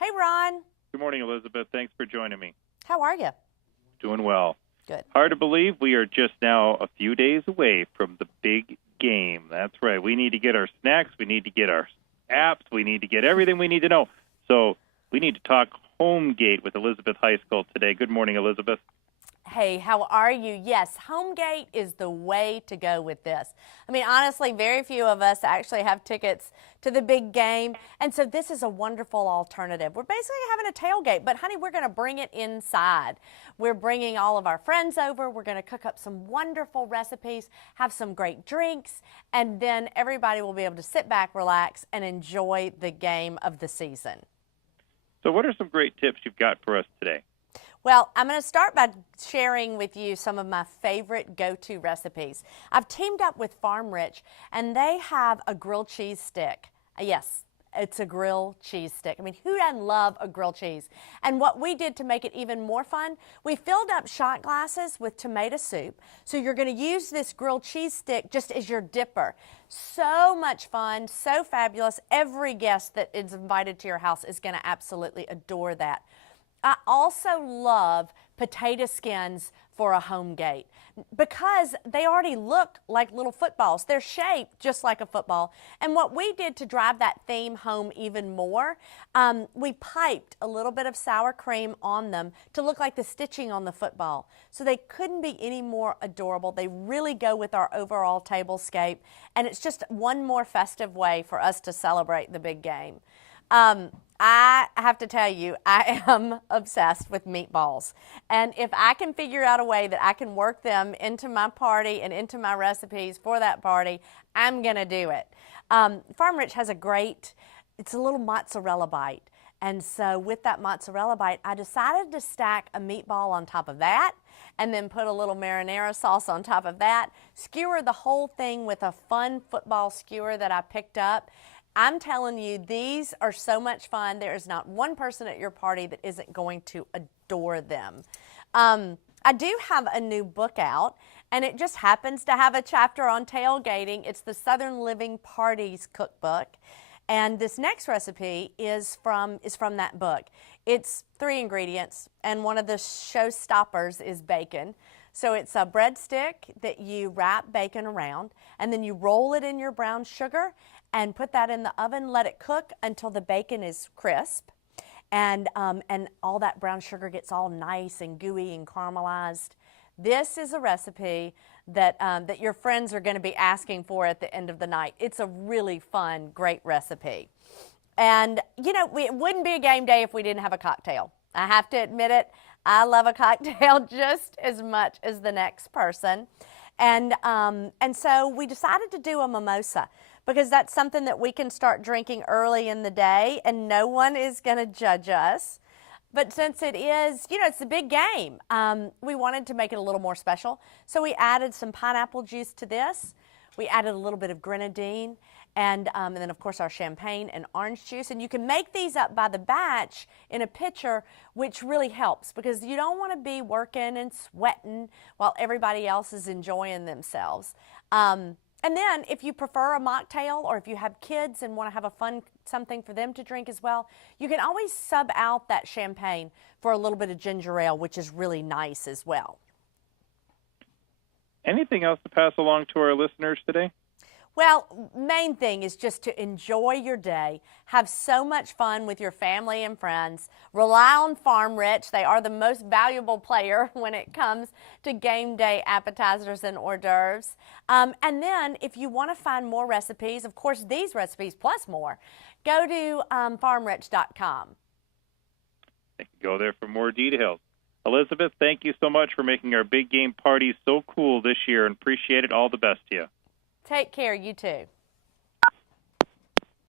Hey, Ron. Good morning, Elizabeth. Thanks for joining me. How are you? Doing well. Good. Hard to believe we are just now a few days away from the big game. That's right. We need to get our snacks. We need to get our apps. We need to get everything we need to know. So we need to talk Homegate with Elizabeth Heiskell today. Good morning, Elizabeth. Hey, how are you? Yes, Homegate is the way to go with this. I mean, honestly, very few of us actually have tickets to the big game, and so this is a wonderful alternative. We're basically having a tailgate, but honey, we're going to bring it inside. We're bringing all of our friends over. We're going to cook up some wonderful recipes, have some great drinks, and then everybody will be able to sit back, relax, and enjoy the game of the season. So what are some great tips you've got for us today? Well, I'm going to start by sharing with you some of my favorite go-to recipes. I've teamed up with Farm Rich, and they have a grilled cheese stick. Yes, it's a grilled cheese stick. I mean, who doesn't love a grilled cheese? And what we did to make it even more fun, we filled up shot glasses with tomato soup. So you're going to use this grilled cheese stick just as your dipper. So much fun, so fabulous. Every guest that is invited to your house is going to absolutely adore that. I also love potato skins for a Homegate because they already look like little footballs. They're shaped just like a football. And what we did to drive that theme home even more, we piped a little bit of sour cream on them to look like the stitching on the football. So they couldn't be any more adorable. They really go with our overall tablescape, and it's just one more festive way for us to celebrate the big game. I have to tell you, I am obsessed with meatballs. And if I can figure out a way that I can work them into my party and into my recipes for that party, I'm going to do it. Farm Rich has it's a little mozzarella bite. And so with that mozzarella bite, I decided to stack a meatball on top of that and then put a little marinara sauce on top of that, skewer the whole thing with a fun football skewer that I picked up. I'm telling you, these are so much fun. There is not one person at your party that isn't going to adore them. I do have a new book out, and it just happens to have a chapter on tailgating. It's the Southern Living Parties Cookbook, and this next recipe is from that book. It's 3 ingredients, and one of the showstoppers is bacon. So it's a breadstick that you wrap bacon around, and then you roll it in your brown sugar and put that in the oven, let it cook until the bacon is crisp, and all that brown sugar gets all nice and gooey and caramelized. This is a recipe that your friends are going to be asking for at the end of the night. It's a really fun, great recipe. And, you know, it wouldn't be a game day if we didn't have a cocktail. I have to admit it. I love a cocktail just as much as the next person. And so we decided to do a mimosa because that's something that we can start drinking early in the day and no one is going to judge us. But since it is, you know, it's a big game, we wanted to make it a little more special. So we added some pineapple juice to this. We added a little bit of grenadine and then, of course, our champagne and orange juice. And you can make these up by the batch in a pitcher, which really helps because you don't want to be working and sweating while everybody else is enjoying themselves. And then if you prefer a mocktail or if you have kids and want to have a fun something for them to drink as well, you can always sub out that champagne for a little bit of ginger ale, which is really nice as well. Anything else to pass along to our listeners today? Well, main thing is just to enjoy your day, have so much fun with your family and friends, rely on Farm Rich. They are the most valuable player when it comes to game day appetizers and hors d'oeuvres. And then if you want to find more recipes, of course, these recipes plus more, go to farmrich.com. You can go there for more details. Elizabeth, thank you so much for making our big game party so cool this year and appreciate it. All the best to you. Take care, you too.